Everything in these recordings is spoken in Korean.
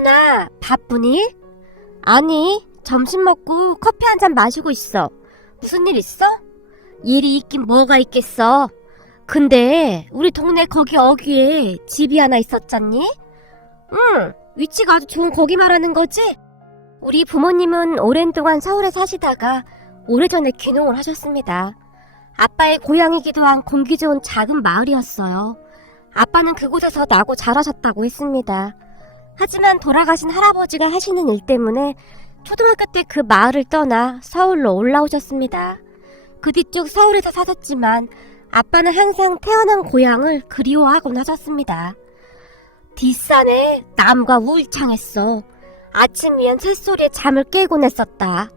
누나, 바쁘니? 아니, 점심 먹고 커피 한 잔 마시고 있어. 무슨 일 있어? 일이 있긴 뭐가 있겠어. 근데 우리 동네 거기 어귀에 집이 하나 있었잖니? 응, 위치가 아주 좋은 거기 말하는 거지? 우리 부모님은 오랜 동안 서울에 사시다가 오래전에 귀농을 하셨습니다. 아빠의 고향이기도 한 공기 좋은 작은 마을이었어요. 아빠는 그곳에서 나고 자라셨다고 했습니다. 하지만 돌아가신 할아버지가 하시는 일 때문에 초등학교 때 그 마을을 떠나 서울로 올라오셨습니다. 그 뒤쪽 서울에서 사셨지만 아빠는 항상 태어난 고향을 그리워하곤 하셨습니다. 뒷산에 나무가 울창했어. 아침이면 새소리에 잠을 깨곤 했었다.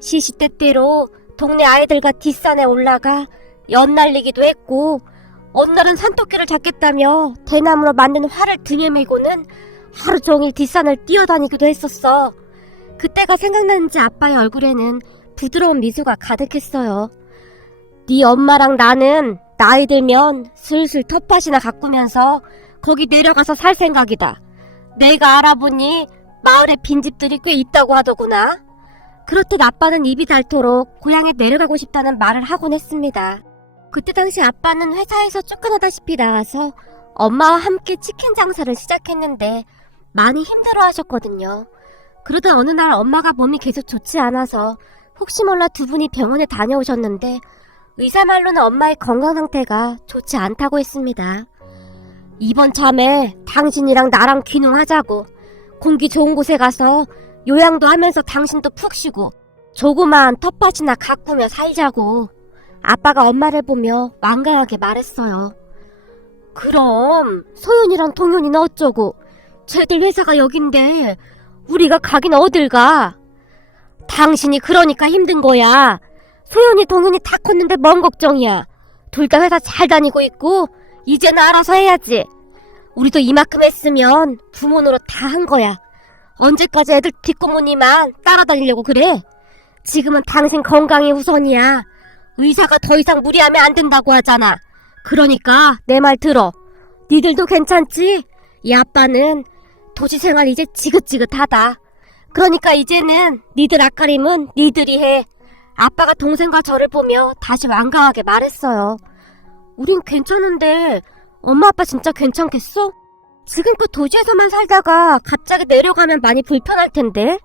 시시때때로 동네 아이들과 뒷산에 올라가 연날리기도 했고, 어느 날은 산토끼를 잡겠다며 대나무로 만든 활을 등에 메고는 하루 종일 뒷산을 뛰어다니기도 했었어. 그때가 생각나는지 아빠의 얼굴에는 부드러운 미소가 가득했어요. 네 엄마랑 나는 나이 들면 슬슬 텃밭이나 가꾸면서 거기 내려가서 살 생각이다. 내가 알아보니 마을에 빈집들이 꽤 있다고 하더구나. 그렇듯 아빠는 입이 닳도록 고향에 내려가고 싶다는 말을 하곤 했습니다. 그때 당시 아빠는 회사에서 쫓겨나다시피 나와서 엄마와 함께 치킨 장사를 시작했는데 많이 힘들어 하셨거든요. 그러다 어느 날 엄마가 몸이 계속 좋지 않아서 혹시 몰라 두 분이 병원에 다녀오셨는데 의사 말로는 엄마의 건강 상태가 좋지 않다고 했습니다. 이번 참에 당신이랑 나랑 귀농하자고. 공기 좋은 곳에 가서 요양도 하면서 당신도 푹 쉬고 조그마한 텃밭이나 가꾸며 살자고. 아빠가 엄마를 보며 완강하게 말했어요. 그럼 소윤이랑 동윤이는 어쩌고? 쟤들 회사가 여긴데 우리가 가긴 어딜 가? 당신이 그러니까 힘든 거야. 소윤이 동윤이 다 컸는데 뭔 걱정이야. 둘 다 회사 잘 다니고 있고 이제는 알아서 해야지. 우리도 이만큼 했으면 부모 노릇 다 한 거야. 언제까지 애들 뒷고무니만 따라다니려고 그래? 지금은 당신 건강이 우선이야. 의사가 더 이상 무리하면 안 된다고 하잖아. 그러니까 내 말 들어. 니들도 괜찮지? 이 아빠는 도시생활 이제 지긋지긋하다. 그러니까 이제는 니들 앞가림은 니들이 해. 아빠가 동생과 저를 보며 다시 완강하게 말했어요. 우린 괜찮은데 엄마 아빠 진짜 괜찮겠어? 지금껏 도시에서만 살다가 갑자기 내려가면 많이 불편할 텐데.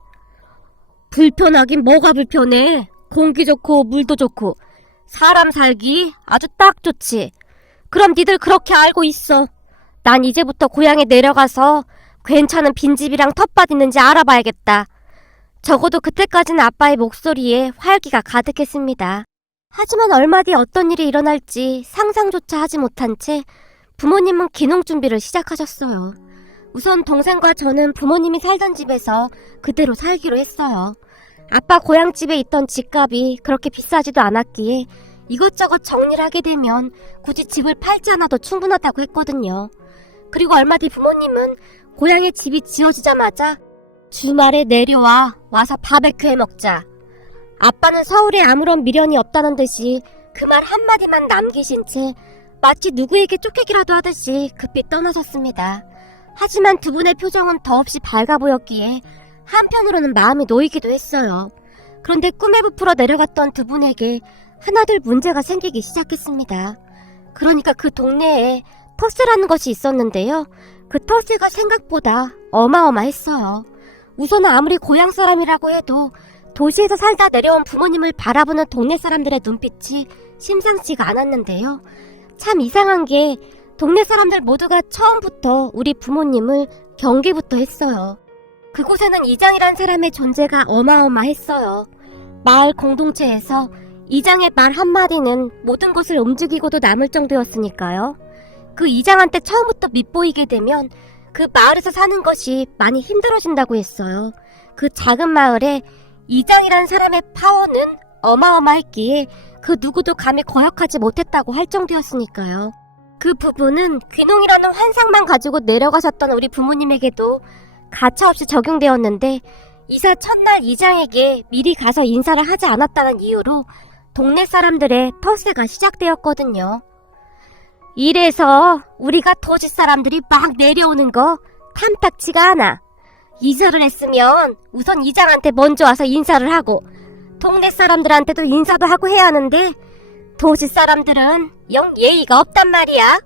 불편하긴 뭐가 불편해. 공기 좋고 물도 좋고 사람 살기 아주 딱 좋지. 그럼 니들 그렇게 알고 있어. 난 이제부터 고향에 내려가서 괜찮은 빈집이랑 텃밭 있는지 알아봐야겠다. 적어도 그때까지는 아빠의 목소리에 활기가 가득했습니다. 하지만 얼마 뒤 어떤 일이 일어날지 상상조차 하지 못한 채 부모님은 귀농 준비를 시작하셨어요. 우선 동생과 저는 부모님이 살던 집에서 그대로 살기로 했어요. 아빠 고향집에 있던 집값이 그렇게 비싸지도 않았기에 이것저것 정리를 하게 되면 굳이 집을 팔지 않아도 충분하다고 했거든요. 그리고 얼마 뒤 부모님은 고향에 집이 지어지자마자 주말에 내려와 와서 바베큐 해 먹자. 아빠는 서울에 아무런 미련이 없다는 듯이 그 말 한마디만 남기신 채 마치 누구에게 쫓기기라도 하듯이 급히 떠나셨습니다. 하지만 두 분의 표정은 더없이 밝아 보였기에 한편으로는 마음이 놓이기도 했어요. 그런데 꿈에 부풀어 내려갔던 두 분에게 하나둘 문제가 생기기 시작했습니다. 그러니까 그 동네에 터스라는 것이 있었는데요. 그 터스가 생각보다 어마어마했어요. 우선 아무리 고향 사람이라고 해도 도시에서 살다 내려온 부모님을 바라보는 동네 사람들의 눈빛이 심상치가 않았는데요. 참 이상한 게 동네 사람들 모두가 처음부터 우리 부모님을 경계부터 했어요. 그곳에는 이장이란 사람의 존재가 어마어마했어요. 마을 공동체에서 이장의 말 한마디는 모든 것을 움직이고도 남을 정도였으니까요. 그 이장한테 처음부터 밉보이게 되면 그 마을에서 사는 것이 많이 힘들어진다고 했어요. 그 작은 마을에 이장이란 사람의 파워는 어마어마했기에 그 누구도 감히 거역하지 못했다고 할 정도였으니까요. 그 부분은 귀농이라는 환상만 가지고 내려가셨던 우리 부모님에게도 가차없이 적용되었는데 이사 첫날 이장에게 미리 가서 인사를 하지 않았다는 이유로 동네 사람들의 텃세가 시작되었거든요. 이래서 우리가 도시 사람들이 막 내려오는 거 탐탁치가 않아. 이사를 했으면 우선 이장한테 먼저 와서 인사를 하고 동네 사람들한테도 인사도 하고 해야 하는데 도시 사람들은 영 예의가 없단 말이야.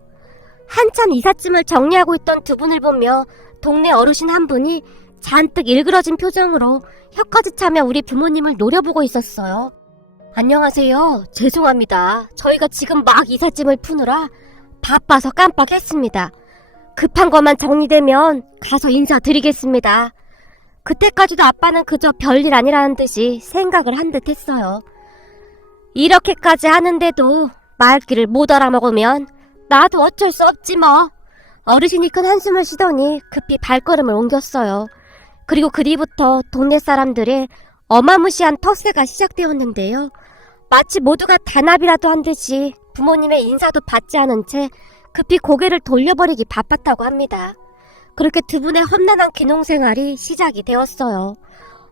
한참 이삿짐을 정리하고 있던 두 분을 보며 동네 어르신 한 분이 잔뜩 일그러진 표정으로 혀까지 차며 우리 부모님을 노려보고 있었어요. 안녕하세요. 죄송합니다. 저희가 지금 막 이삿짐을 푸느라 바빠서 깜빡했습니다. 급한 것만 정리되면 가서 인사드리겠습니다. 그때까지도 아빠는 그저 별일 아니라는 듯이 생각을 한 듯 했어요. 이렇게까지 하는데도 말귀를 못 알아먹으면 나도 어쩔 수 없지 뭐. 어르신이 큰 한숨을 쉬더니 급히 발걸음을 옮겼어요. 그리고 그 뒤부터 동네 사람들의 어마무시한 텃세가 시작되었는데요. 마치 모두가 단합이라도 한 듯이 부모님의 인사도 받지 않은 채 급히 고개를 돌려버리기 바빴다고 합니다. 그렇게 두 분의 험난한 귀농생활이 시작이 되었어요.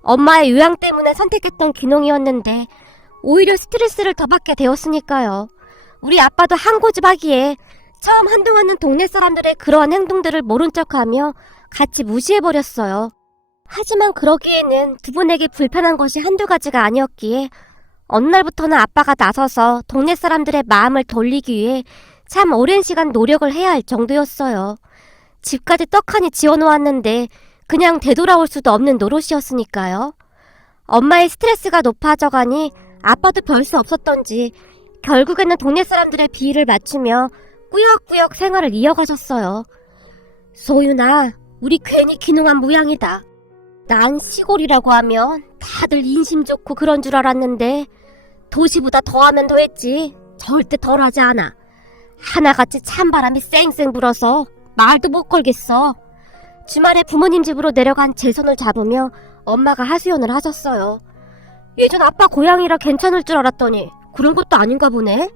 엄마의 요양 때문에 선택했던 귀농이었는데 오히려 스트레스를 더 받게 되었으니까요. 우리 아빠도 한 고집하기에 처음 한동안은 동네 사람들의 그러한 행동들을 모른 척하며 같이 무시해버렸어요. 하지만 그러기에는 두 분에게 불편한 것이 한두 가지가 아니었기에 어느 날부터는 아빠가 나서서 동네 사람들의 마음을 돌리기 위해 참 오랜 시간 노력을 해야 할 정도였어요. 집까지 떡하니 지어놓았는데 그냥 되돌아올 수도 없는 노릇이었으니까요. 엄마의 스트레스가 높아져가니 아빠도 별 수 없었던지 결국에는 동네 사람들의 비위를 맞추며 꾸역꾸역 생활을 이어가셨어요. 소윤아, 우리 괜히 귀농한 모양이다. 난 시골이라고 하면 다들 인심 좋고 그런 줄 알았는데 도시보다 더하면 더했지 절대 덜하지 않아. 하나같이 찬바람이 쌩쌩 불어서 말도 못 걸겠어. 주말에 부모님 집으로 내려간 제 손을 잡으며 엄마가 하소연을 하셨어요. 예전 아빠 고향이라 괜찮을 줄 알았더니 그런 것도 아닌가 보네.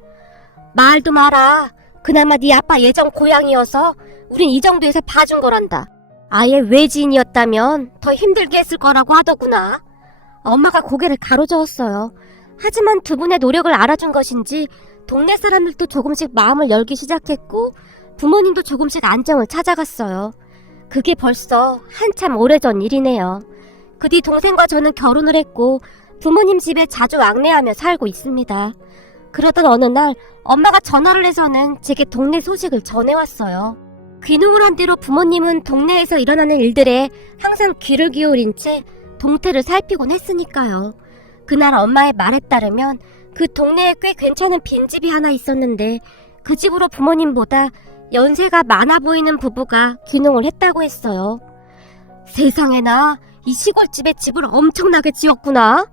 말도 마라. 그나마 네 아빠 예전 고향이어서 우린 이 정도에서 봐준 거란다. 아예 외지인이었다면 더 힘들게 했을 거라고 하더구나. 엄마가 고개를 가로저었어요. 하지만 두 분의 노력을 알아준 것인지 동네 사람들도 조금씩 마음을 열기 시작했고 부모님도 조금씩 안정을 찾아갔어요. 그게 벌써 한참 오래전 일이네요. 그 뒤 동생과 저는 결혼을 했고 부모님 집에 자주 왕래하며 살고 있습니다. 그러던 어느 날 엄마가 전화를 해서는 제게 동네 소식을 전해왔어요. 귀농을 한 뒤로 부모님은 동네에서 일어나는 일들에 항상 귀를 기울인 채 동태를 살피곤 했으니까요. 그날 엄마의 말에 따르면 그 동네에 꽤 괜찮은 빈집이 하나 있었는데 그 집으로 부모님보다 연세가 많아 보이는 부부가 귀농을 했다고 했어요. 세상에나 이 시골집에 집을 엄청나게 지었구나.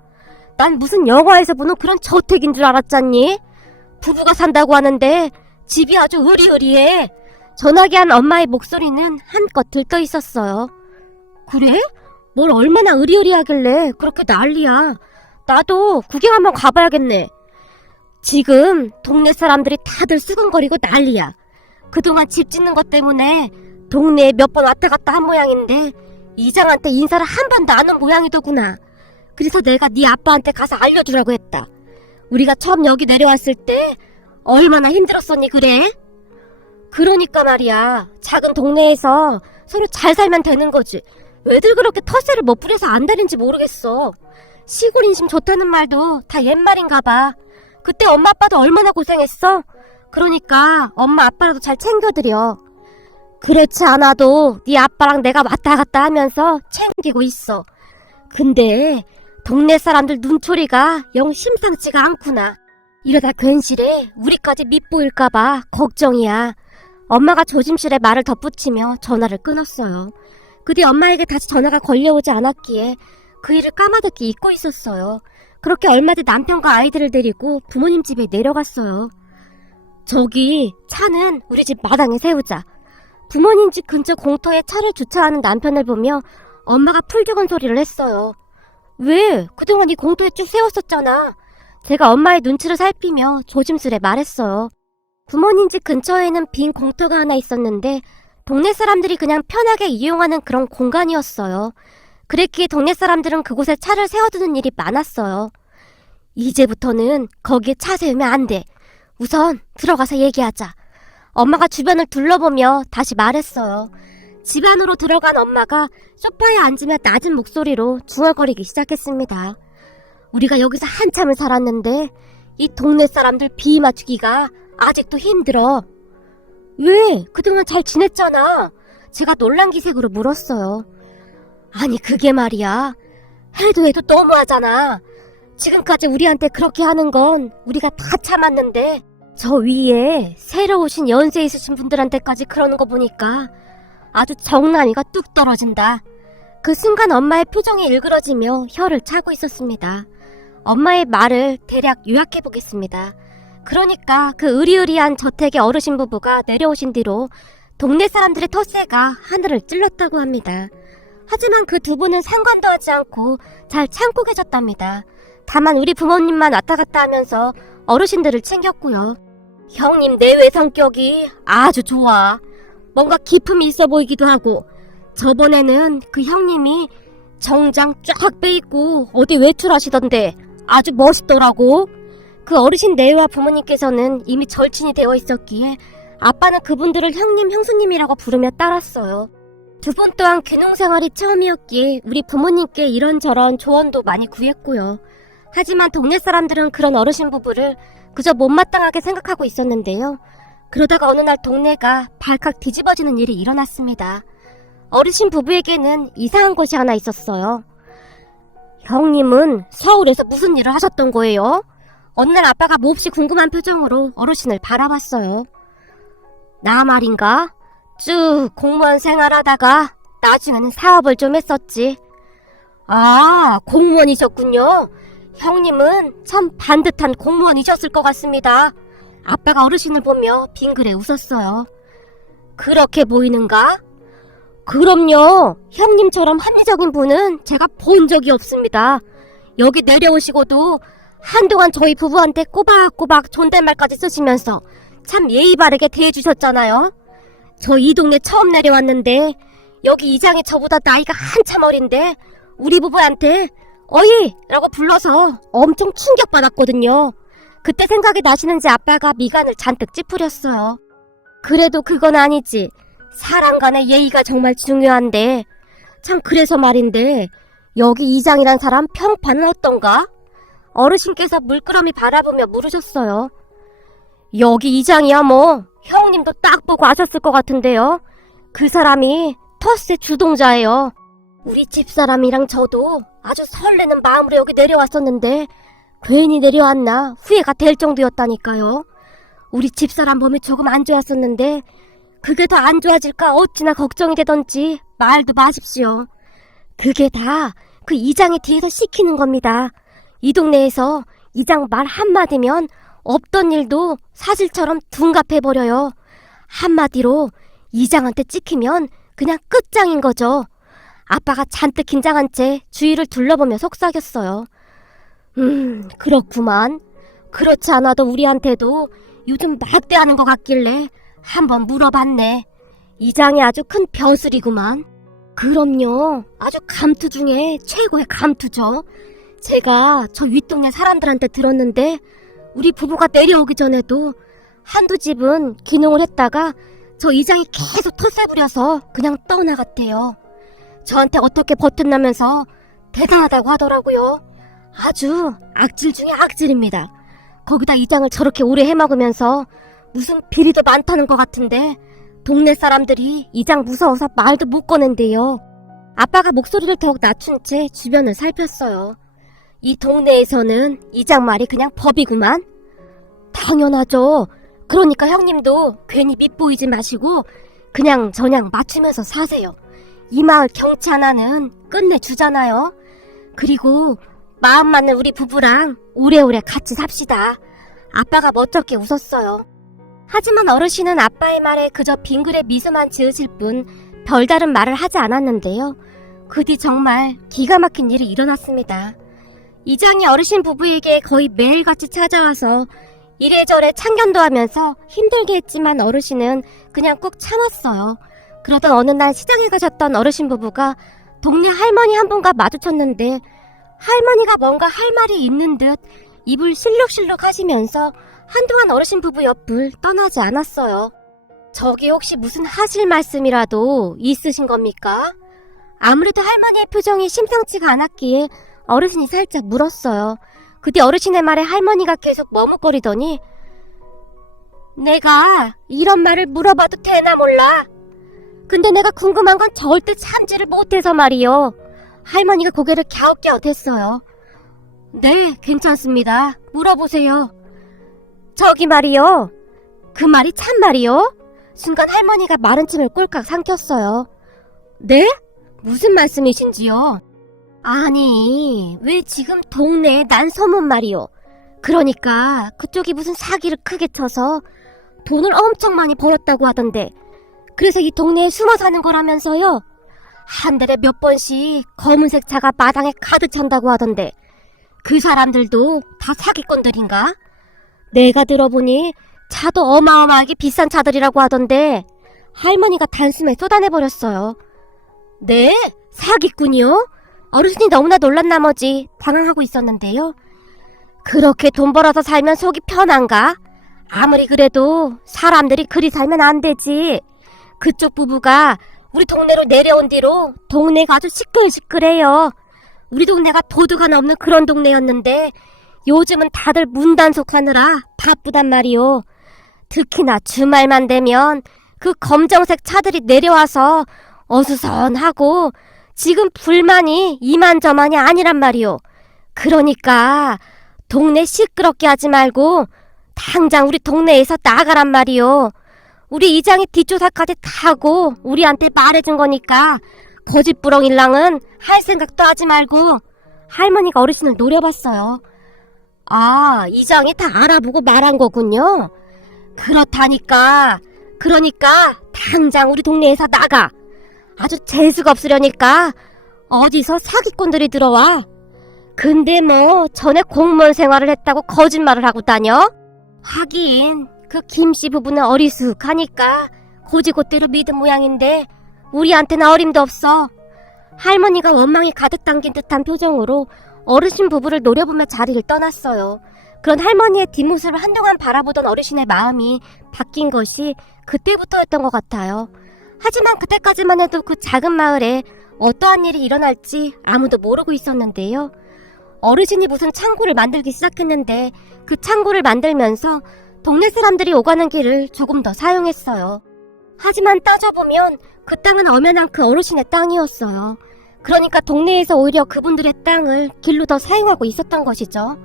난 무슨 영화에서 보는 그런 저택인 줄 알았잖니. 부부가 산다고 하는데 집이 아주 으리으리해. 전화기 한 엄마의 목소리는 한껏 들떠 있었어요. 그래? 뭘 얼마나 으리으리하길래 그렇게 난리야. 나도 구경 한번 가봐야겠네. 지금 동네 사람들이 다들 수근거리고 난리야. 그동안 집 짓는 것 때문에 동네에 몇 번 왔다 갔다 한 모양인데 이장한테 인사를 한 번도 안 한 모양이더구나. 그래서 내가 네 아빠한테 가서 알려주라고 했다. 우리가 처음 여기 내려왔을 때 얼마나 힘들었었니 그래? 그러니까 말이야. 작은 동네에서 서로 잘 살면 되는 거지. 왜들 그렇게 텃세를 못 부려서 안 되는지 모르겠어. 시골 인심 좋다는 말도 다 옛말인가 봐. 그때 엄마 아빠도 얼마나 고생했어. 그러니까 엄마 아빠라도 잘 챙겨드려. 그렇지 않아도 네 아빠랑 내가 왔다 갔다 하면서 챙기고 있어. 근데 동네 사람들 눈초리가 영 심상치가 않구나. 이러다 괜시레 우리까지 밉보일까봐 걱정이야. 엄마가 조심스레 말을 덧붙이며 전화를 끊었어요. 그 뒤 엄마에게 다시 전화가 걸려오지 않았기에 그 일을 까마득히 잊고 있었어요. 그렇게 얼마 뒤 남편과 아이들을 데리고 부모님 집에 내려갔어요. 저기 차는 우리 집 마당에 세우자. 부모님 집 근처 공터에 차를 주차하는 남편을 보며 엄마가 풀죽은 소리를 했어요. 왜? 그동안 이 공터에 쭉 세웠었잖아. 제가 엄마의 눈치를 살피며 조심스레 말했어요. 부모님 집 근처에는 빈 공터가 하나 있었는데 동네 사람들이 그냥 편하게 이용하는 그런 공간이었어요. 그랬기에 동네 사람들은 그곳에 차를 세워두는 일이 많았어요. 이제부터는 거기에 차 세우면 안 돼. 우선 들어가서 얘기하자. 엄마가 주변을 둘러보며 다시 말했어요. 집 안으로 들어간 엄마가 소파에 앉으며 낮은 목소리로 중얼거리기 시작했습니다. 우리가 여기서 한참을 살았는데 이 동네 사람들 비위 맞추기가 아직도 힘들어. 왜? 그동안 잘 지냈잖아. 제가 놀란 기색으로 물었어요. 아니 그게 말이야. 해도 너무하잖아. 지금까지 우리한테 그렇게 하는 건 우리가 다 참았는데 저 위에 새로 오신 연세 있으신 분들한테까지 그러는 거 보니까 아주 정나니가 뚝 떨어진다. 그 순간 엄마의 표정이 일그러지며 혀를 차고 있었습니다. 엄마의 말을 대략 요약해보겠습니다. 그러니까 그 으리으리한 저택의 어르신 부부가 내려오신 뒤로 동네 사람들의 텃세가 하늘을 찔렀다고 합니다. 하지만 그 두 분은 상관도 하지 않고 잘 참고 계셨답니다. 다만 우리 부모님만 왔다 갔다 하면서 어르신들을 챙겼고요. 형님 내외 성격이 아주 좋아. 뭔가 기품이 있어 보이기도 하고, 저번에는 그 형님이 정장 쫙 빼입고 어디 외출하시던데 아주 멋있더라고. 그 어르신 내외와 부모님께서는 이미 절친이 되어 있었기에 아빠는 그분들을 형님, 형수님이라고 부르며 따랐어요. 두 분 또한 귀농생활이 처음이었기에 우리 부모님께 이런저런 조언도 많이 구했고요. 하지만 동네 사람들은 그런 어르신 부부를 그저 못마땅하게 생각하고 있었는데요. 그러다가 어느 날 동네가 발칵 뒤집어지는 일이 일어났습니다. 어르신 부부에게는 이상한 것이 하나 있었어요. 형님은 서울에서 무슨 일을 하셨던 거예요? 어느 날 아빠가 몹시 궁금한 표정으로 어르신을 바라봤어요. 나 말인가? 쭉 공무원 생활하다가 나중에는 사업을 좀 했었지. 아, 공무원이셨군요. 형님은 참 반듯한 공무원이셨을 것 같습니다. 아빠가 어르신을 보며 빙그레 웃었어요. 그렇게 보이는가? 그럼요. 형님처럼 합리적인 분은 제가 본 적이 없습니다. 여기 내려오시고도 한동안 저희 부부한테 꼬박꼬박 존댓말까지 쓰시면서 참 예의 바르게 대해주셨잖아요. 저 이 동네 처음 내려왔는데 여기 이장이 저보다 나이가 한참 어린데 우리 부부한테 어이! 라고 불러서 엄청 충격받았거든요. 그때 생각이 나시는지 아빠가 미간을 잔뜩 찌푸렸어요. 그래도 그건 아니지. 사람 간의 예의가 정말 중요한데, 참 그래서 말인데 여기 이장이란 사람 평판은 어떤가? 어르신께서 물끄러미 바라보며 물으셨어요. 여기 이장이야 뭐 형님도 딱 보고 아셨을 것 같은데요. 그 사람이 텃세 주동자예요. 우리 집사람이랑 저도 아주 설레는 마음으로 여기 내려왔었는데 괜히 내려왔나 후회가 될 정도였다니까요. 우리 집사람 몸이 조금 안 좋았었는데 그게 더 안 좋아질까 어찌나 걱정이 되던지 말도 마십시오. 그게 다 그 이장이 뒤에서 시키는 겁니다. 이 동네에서 이장 말 한마디면 없던 일도 사실처럼 둔갑해버려요. 한마디로 이장한테 찍히면 그냥 끝장인 거죠. 아빠가 잔뜩 긴장한 채 주위를 둘러보며 속삭였어요. 그렇구만. 그렇지 않아도 우리한테도 요즘 막대하는 것 같길래 한번 물어봤네. 이장이 아주 큰 벼슬이구만. 그럼요. 아주 감투 중에 최고의 감투죠. 제가 저 윗동네 사람들한테 들었는데 우리 부부가 내려오기 전에도 한두 집은 귀농을 했다가 저 이장이 계속 텃세 부려서 그냥 떠나갔대요. 저한테 어떻게 버텼냐면서 대단하다고 하더라고요. 아주 악질 중에 악질입니다. 거기다 이장을 저렇게 오래 해먹으면서 무슨 비리도 많다는 것 같은데 동네 사람들이 이장 무서워서 말도 못 꺼낸대요. 아빠가 목소리를 더욱 낮춘 채 주변을 살폈어요. 이 동네에서는 이장 말이 그냥 법이구만. 당연하죠. 그러니까 형님도 괜히 밉보이지 마시고 그냥 저냥 맞추면서 사세요. 이 마을 경치 하나는 끝내주잖아요. 그리고 마음 맞는 우리 부부랑 오래오래 같이 삽시다. 아빠가 멋쩍게 웃었어요. 하지만 어르신은 아빠의 말에 그저 빙그레 미소만 지으실 뿐 별다른 말을 하지 않았는데요. 그 뒤 정말 기가 막힌 일이 일어났습니다. 이장이 어르신 부부에게 거의 매일같이 찾아와서 이래저래 참견도 하면서 힘들게 했지만 어르신은 그냥 꾹 참았어요. 그러던 어느 날 시장에 가셨던 어르신 부부가 동네 할머니 한 분과 마주쳤는데 할머니가 뭔가 할 말이 있는 듯 입을 실룩실룩 하시면서 한동안 어르신 부부 옆을 떠나지 않았어요. 저기 혹시 무슨 하실 말씀이라도 있으신 겁니까? 아무래도 할머니의 표정이 심상치가 않았기에 어르신이 살짝 물었어요. 그때 어르신의 말에 할머니가 계속 머뭇거리더니 내가 이런 말을 물어봐도 되나 몰라? 근데 내가 궁금한 건 절대 참지를 못해서 말이요. 할머니가 고개를 갸웃갸웃했어요. 네, 괜찮습니다. 물어보세요. 저기 말이요. 그 말이 참말이요? 순간 할머니가 마른 침을 꼴깍 삼켰어요. 네? 무슨 말씀이신지요? 아니, 왜 지금 동네에 난 소문 말이요. 그러니까 그쪽이 무슨 사기를 크게 쳐서 돈을 엄청 많이 벌었다고 하던데, 그래서 이 동네에 숨어 사는 거라면서요. 한 달에 몇 번씩 검은색 차가 마당에 가득 찬다고 하던데, 그 사람들도 다 사기꾼들인가? 내가 들어보니 차도 어마어마하게 비싼 차들이라고 하던데 할머니가 단숨에 쏟아내버렸어요. 네? 사기꾼이요? 어르신이 너무나 놀란 나머지 당황하고 있었는데요. 그렇게 돈 벌어서 살면 속이 편한가? 아무리 그래도 사람들이 그리 살면 안 되지. 그쪽 부부가 우리 동네로 내려온 뒤로 동네가 아주 시끌시끌해요. 우리 동네가 도둑 하나 없는 그런 동네였는데 요즘은 다들 문단속하느라 바쁘단 말이오. 특히나 주말만 되면 그 검정색 차들이 내려와서 어수선하고 지금 불만이 이만저만이 아니란 말이오. 그러니까 동네 시끄럽게 하지 말고 당장 우리 동네에서 나가란 말이오. 우리 이장이 뒷조사까지 다 하고 우리한테 말해준 거니까 거짓부렁일랑은 할 생각도 하지 말고. 할머니가 어르신을 노려봤어요. 아, 이장이 다 알아보고 말한 거군요. 그렇다니까. 그러니까 당장 우리 동네에서 나가. 아주 재수가 없으려니까 어디서 사기꾼들이 들어와. 근데 뭐 전에 공무원 생활을 했다고 거짓말을 하고 다녀? 하긴 그 김씨 부부는 어리숙하니까 고지고대로 믿은 모양인데 우리한테는 어림도 없어. 할머니가 원망이 가득 담긴 듯한 표정으로 어르신 부부를 노려보며 자리를 떠났어요. 그런 할머니의 뒷모습을 한동안 바라보던 어르신의 마음이 바뀐 것이 그때부터였던 것 같아요. 하지만 그때까지만 해도 그 작은 마을에 어떠한 일이 일어날지 아무도 모르고 있었는데요. 어르신이 무슨 창고를 만들기 시작했는데 그 창고를 만들면서 동네 사람들이 오가는 길을 조금 더 사용했어요. 하지만 따져보면 그 땅은 엄연한 그 어르신의 땅이었어요. 그러니까 동네에서 오히려 그분들의 땅을 길로 더 사용하고 있었던 것이죠.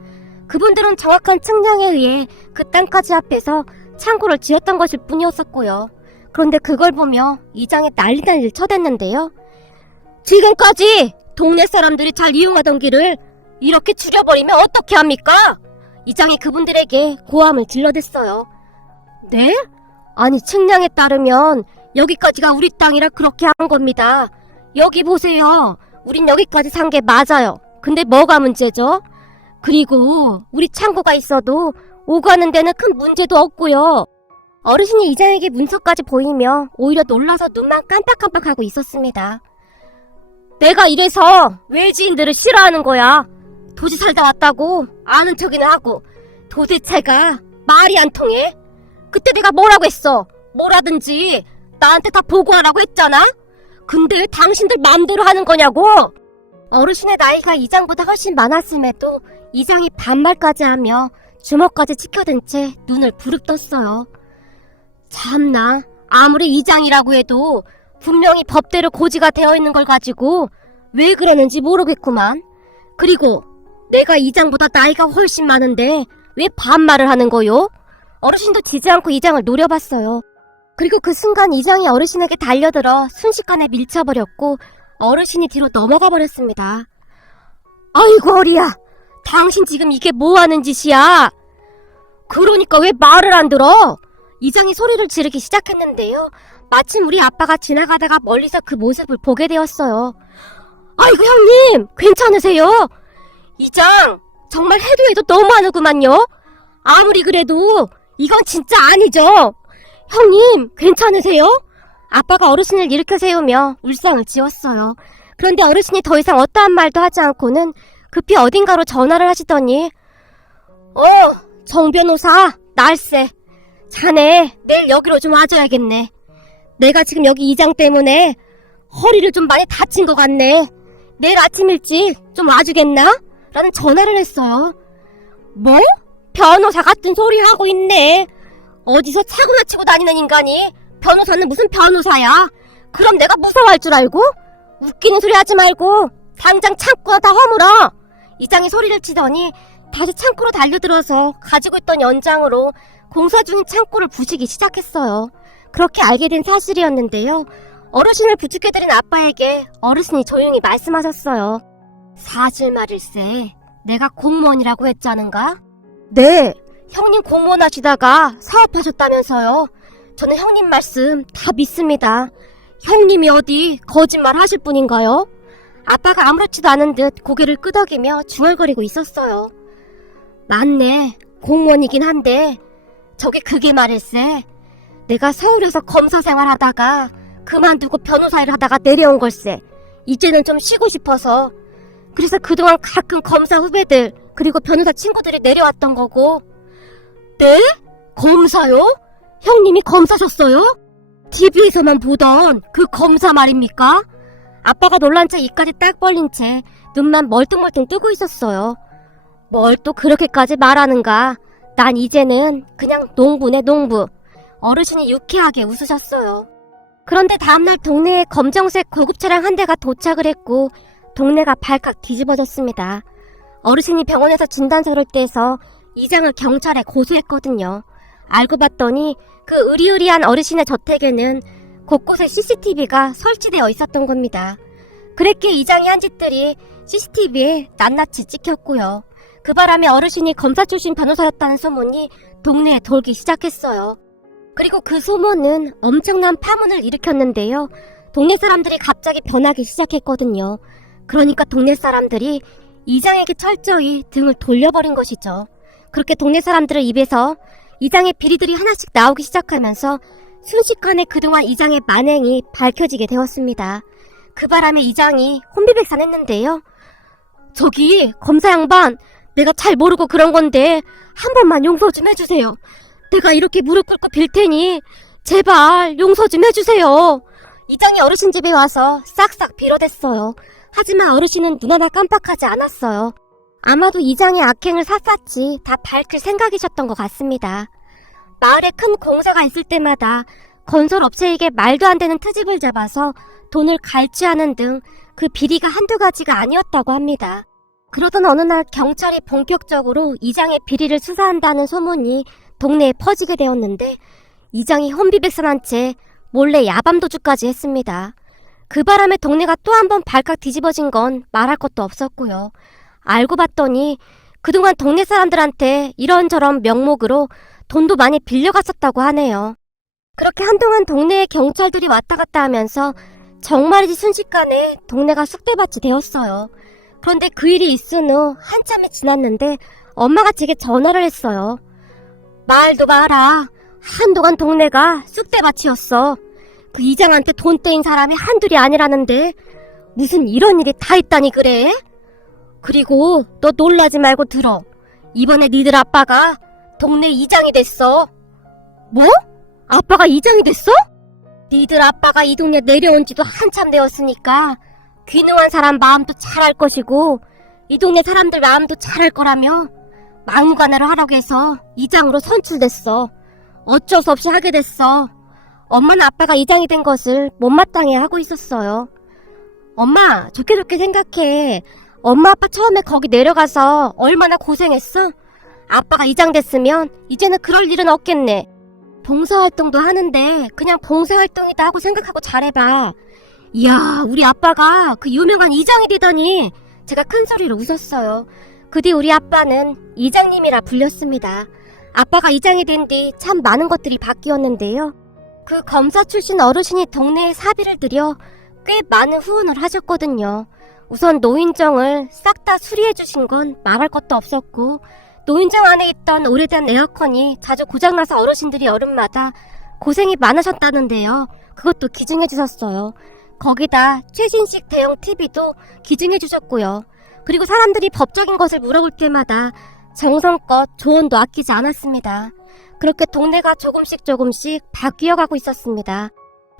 그분들은 정확한 측량에 의해 그 땅까지 앞에서 창고를 지었던 것일 뿐이었었고요. 그런데 그걸 보며 이장이 난리를 쳐댔는데요. 지금까지 동네 사람들이 잘 이용하던 길을 이렇게 줄여버리면 어떻게 합니까? 이장이 그분들에게 고함을 질러댔어요. 네? 아니, 측량에 따르면 여기까지가 우리 땅이라 그렇게 한 겁니다. 여기 보세요. 우린 여기까지 산 게 맞아요. 근데 뭐가 문제죠? 그리고 우리 창고가 있어도 오가는 데는 큰 문제도 없고요. 어르신이 이장에게 문서까지 보이며 오히려 놀라서 눈만 깜빡깜빡하고 있었습니다. 내가 이래서 외지인들을 싫어하는 거야. 도시 살다 왔다고 아는 척이나 하고 도대체가 말이 안 통해? 그때 내가 뭐라고 했어? 뭐라든지 나한테 다 보고하라고 했잖아? 근데 왜 당신들 마음대로 하는 거냐고? 어르신의 나이가 이장보다 훨씬 많았음에도 이장이 반말까지 하며 주먹까지 치켜든 채 눈을 부릅떴어요. 참나, 아무리 이장이라고 해도 분명히 법대로 고지가 되어 있는 걸 가지고 왜 그러는지 모르겠구만. 그리고 내가 이장보다 나이가 훨씬 많은데 왜 반말을 하는 거요? 어르신도 지지 않고 이장을 노려봤어요. 그리고 그 순간 이장이 어르신에게 달려들어 순식간에 밀쳐버렸고 어르신이 뒤로 넘어가 버렸습니다. 아이고 어리야, 당신 지금 이게 뭐하는 짓이야? 그러니까 왜 말을 안 들어? 이장이 소리를 지르기 시작했는데요. 마침 우리 아빠가 지나가다가 멀리서 그 모습을 보게 되었어요. 아이고 형님, 괜찮으세요? 이장, 정말 해도 해도 너무하는구만요. 아무리 그래도 이건 진짜 아니죠. 형님, 괜찮으세요? 아빠가 어르신을 일으켜 세우며 울상을 지웠어요. 그런데 어르신이 더 이상 어떠한 말도 하지 않고는 급히 어딘가로 전화를 하시더니 정 변호사, 날쎄. 자네 내일 여기로 좀 와줘야겠네. 내가 지금 여기 이장 때문에 허리를 좀 많이 다친 것 같네. 내일 아침 일찍 좀 와주겠나? 라는 전화를 했어요. 뭐? 변호사 같은 소리 하고 있네. 어디서 차고나 치고 다니는 인간이 변호사는 무슨 변호사야? 그럼 내가 무서워할 줄 알고? 웃기는 소리 하지 말고 당장 창고나 다 허물어. 이장이 소리를 치더니 다시 창고로 달려들어서 가지고 있던 연장으로 공사 중인 창고를 부수기 시작했어요. 그렇게 알게 된 사실이었는데요. 어르신을 부축해드린 아빠에게 어르신이 조용히 말씀하셨어요. 사실 말일세, 내가 공무원이라고 했자는가? 네, 형님 공무원 하시다가 사업하셨다면서요. 저는 형님 말씀 다 믿습니다. 형님이 어디 거짓말 하실 분인가요? 아빠가 아무렇지도 않은 듯 고개를 끄덕이며 중얼거리고 있었어요. 맞네, 공무원이긴 한데 저게 그게 말일세. 내가 서울에서 검사 생활하다가 그만두고 변호사 일을 하다가 내려온 걸세. 이제는 좀 쉬고 싶어서. 그래서 그동안 가끔 검사 후배들 그리고 변호사 친구들이 내려왔던 거고. 네? 검사요? 형님이 검사셨어요? TV에서만 보던 그 검사 말입니까? 아빠가 놀란 채 입까지 딱 벌린 채 눈만 멀뚱멀뚱 뜨고 있었어요. 뭘 또 그렇게까지 말하는가. 난 이제는 그냥 농부네, 농부. 어르신이 유쾌하게 웃으셨어요. 그런데 다음날 동네에 검정색 고급 차량 한 대가 도착을 했고 동네가 발칵 뒤집어졌습니다. 어르신이 병원에서 진단서를 떼서 이장을 경찰에 고소했거든요. 알고 봤더니 그 으리으리한 어르신의 저택에는 곳곳에 CCTV가 설치되어 있었던 겁니다. 그랬기에 이장이 한 짓들이 CCTV에 낱낱이 찍혔고요. 그 바람에 어르신이 검사 출신 변호사였다는 소문이 동네에 돌기 시작했어요. 그리고 그 소문은 엄청난 파문을 일으켰는데요. 동네 사람들이 갑자기 변하기 시작했거든요. 그러니까 동네 사람들이 이장에게 철저히 등을 돌려버린 것이죠. 그렇게 동네 사람들의 입에서 이장의 비리들이 하나씩 나오기 시작하면서 순식간에 그동안 이장의 만행이 밝혀지게 되었습니다. 그 바람에 이장이 혼비백산했는데요. 저기 검사 양반, 내가 잘 모르고 그런 건데 한 번만 용서 좀 해주세요. 내가 이렇게 무릎 꿇고 빌 테니 제발 용서 좀 해주세요. 이장이 어르신 집에 와서 싹싹 빌어댔어요. 하지만 어르신은 눈 하나 깜빡하지 않았어요. 아마도 이장의 악행을 샅샅이 다 밝힐 생각이셨던 것 같습니다. 마을에 큰 공사가 있을 때마다 건설업체에게 말도 안 되는 트집을 잡아서 돈을 갈취하는 등 그 비리가 한두 가지가 아니었다고 합니다. 그러던 어느 날 경찰이 본격적으로 이장의 비리를 수사한다는 소문이 동네에 퍼지게 되었는데 이장이 혼비백산한 채 몰래 야밤도주까지 했습니다. 그 바람에 동네가 또 한 번 발칵 뒤집어진 건 말할 것도 없었고요. 알고 봤더니 그동안 동네 사람들한테 이런저런 명목으로 돈도 많이 빌려갔었다고 하네요. 그렇게 한동안 동네에 경찰들이 왔다 갔다 하면서 정말이지 순식간에 동네가 쑥대밭이 되었어요. 그런데 그 일이 있은 후 한참이 지났는데 엄마가 제게 전화를 했어요. 말도 마라. 한동안 동네가 쑥대밭이었어. 그 이장한테 돈 떼인 사람이 한둘이 아니라는데 무슨 이런 일이 다 있다니 그래? 그리고 너 놀라지 말고 들어. 이번에 니들 아빠가 동네 이장이 됐어. 뭐? 아빠가 이장이 됐어? 니들 아빠가 이 동네 내려온 지도 한참 되었으니까 귀농한 사람 마음도 잘 알 것이고 이 동네 사람들 마음도 잘 알 거라며 막무가내로 하라고 해서 이장으로 선출됐어. 어쩔 수 없이 하게 됐어. 엄마는 아빠가 이장이 된 것을 못마땅해 하고 있었어요. 엄마, 좋게 생각해. 엄마 아빠 처음에 거기 내려가서 얼마나 고생했어? 아빠가 이장 됐으면 이제는 그럴 일은 없겠네. 봉사활동도 하는데 그냥 봉사활동이다 하고 생각하고 잘해봐. 이야, 우리 아빠가 그 유명한 이장이 되더니 제가 큰 소리로 웃었어요. 그 뒤 우리 아빠는 이장님이라 불렸습니다. 아빠가 이장이 된 뒤 참 많은 것들이 바뀌었는데요. 그 검사 출신 어르신이 동네에 사비를 들여 꽤 많은 후원을 하셨거든요. 우선 노인정을 싹 다 수리해 주신 건 말할 것도 없었고 노인정 안에 있던 오래된 에어컨이 자주 고장나서 어르신들이 여름마다 고생이 많으셨다는데요. 그것도 기증해 주셨어요. 거기다 최신식 대형 TV도 기증해 주셨고요. 그리고 사람들이 법적인 것을 물어볼 때마다 정성껏 조언도 아끼지 않았습니다. 그렇게 동네가 조금씩 바뀌어가고 있었습니다.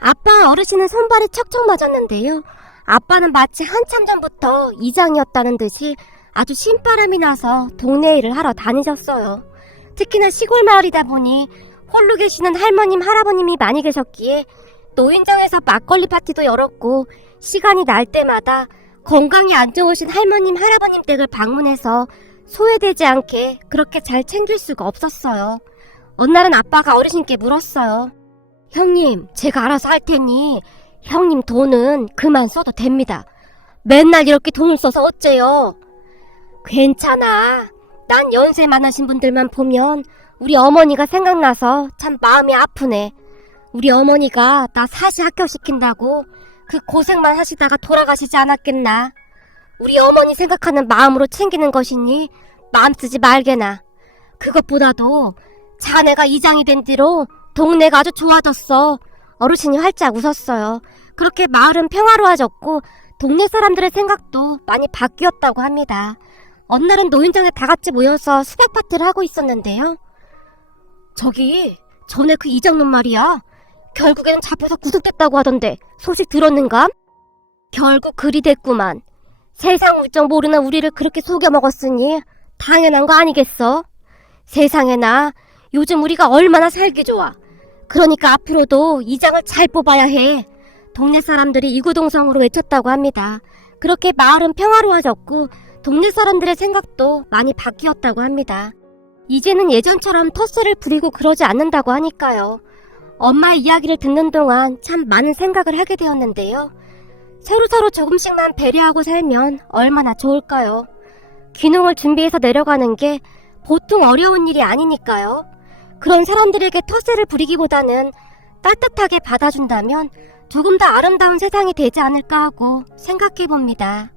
아빠와 어르신은 손발이 척척 맞았는데요. 아빠는 마치 한참 전부터 이장이었다는 듯이 아주 신바람이 나서 동네 일을 하러 다니셨어요. 특히나 시골 마을이다 보니 홀로 계시는 할머님, 할아버님이 많이 계셨기에 노인정에서 막걸리 파티도 열었고 시간이 날 때마다 건강이 안 좋으신 할머님, 할아버님 댁을 방문해서 소외되지 않게 그렇게 잘 챙길 수가 없었어요. 어느 날은 아빠가 어르신께 물었어요. 형님, 제가 알아서 할 테니 형님 돈은 그만 써도 됩니다. 맨날 이렇게 돈을 써서 어째요? 괜찮아. 난 연세 많으신 분들만 보면 우리 어머니가 생각나서 참 마음이 아프네. 우리 어머니가 나 사시 합격시킨다고 그 고생만 하시다가 돌아가시지 않았겠나. 우리 어머니 생각하는 마음으로 챙기는 것이니 마음 쓰지 말게나. 그것보다도 자네가 이장이 된 뒤로 동네가 아주 좋아졌어. 어르신이 활짝 웃었어요. 그렇게 마을은 평화로워졌고 동네 사람들의 생각도 많이 바뀌었다고 합니다. 어느 날은 노인정에 다 같이 모여서 수백 파티를 하고 있었는데요. 저기 전에 그 이장놈 말이야. 결국에는 잡혀서 구속됐다고 하던데 소식 들었는가? 결국 그리 됐구만. 세상 물정 모르는 우리를 그렇게 속여먹었으니 당연한 거 아니겠어? 세상에나 요즘 우리가 얼마나 살기 좋아. 그러니까 앞으로도 이장을 잘 뽑아야 해. 동네 사람들이 이구동성으로 외쳤다고 합니다. 그렇게 마을은 평화로워졌고 동네 사람들의 생각도 많이 바뀌었다고 합니다. 이제는 예전처럼 텃세를 부리고 그러지 않는다고 하니까요. 엄마의 이야기를 듣는 동안 참 많은 생각을 하게 되었는데요. 서로서로 조금씩만 배려하고 살면 얼마나 좋을까요? 귀농을 준비해서 내려가는 게 보통 어려운 일이 아니니까요. 그런 사람들에게 텃세를 부리기보다는 따뜻하게 받아준다면 조금 더 아름다운 세상이 되지 않을까 하고 생각해 봅니다.